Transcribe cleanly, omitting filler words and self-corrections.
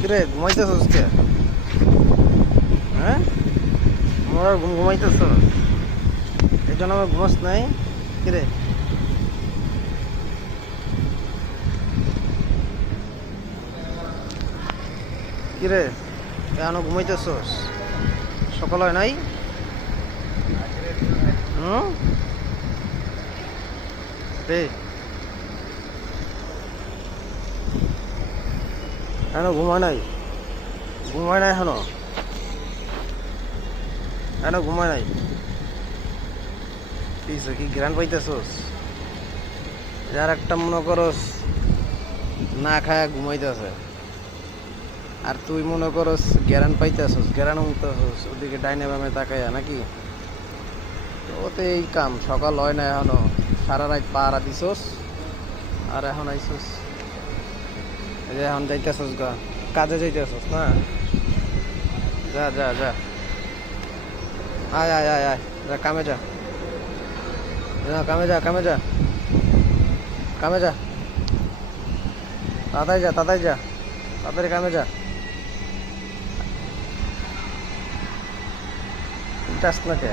কিরে ঘুমাইতেছস কে? হ্যাঁ, আমার আর ঘুমাইতেছ, এই জন্য আমার ঘুমাস নাই? কিরে কিরে কেন ঘুমাইতেছস? সকাল হয় নাই? হুম, রে কেন ঘুমায় নাই? ঘুমায় নাই এখনো? কেন ঘুমায় নাই? কি গ্রান পাইতেছস? যার একটা মনে করস না খায় ঘুমাইতেছে, আর তুই মনে করস গ্যারান পাইতেছস, গ্যারান উঠতেছস ওদিকে ডাইনে বামে তাকাইয়া নাকি? তো ওতে এই কাম, সকাল হয় না এখনো, সারা রাত পাহারা দিছস আর এখন আইসস, এই যে এখন যাইতেছস গা, কাজে যাইতেছস না? যা যা যা, আয় আয় আয় আয়, যা কামে যা, যা কামে যা, কামে যা, কামে যা, তাড়াতাড়ি যা, তাড়াতাড়ি যা, তাড়াতাড়ি কামে যা। যাস না কে?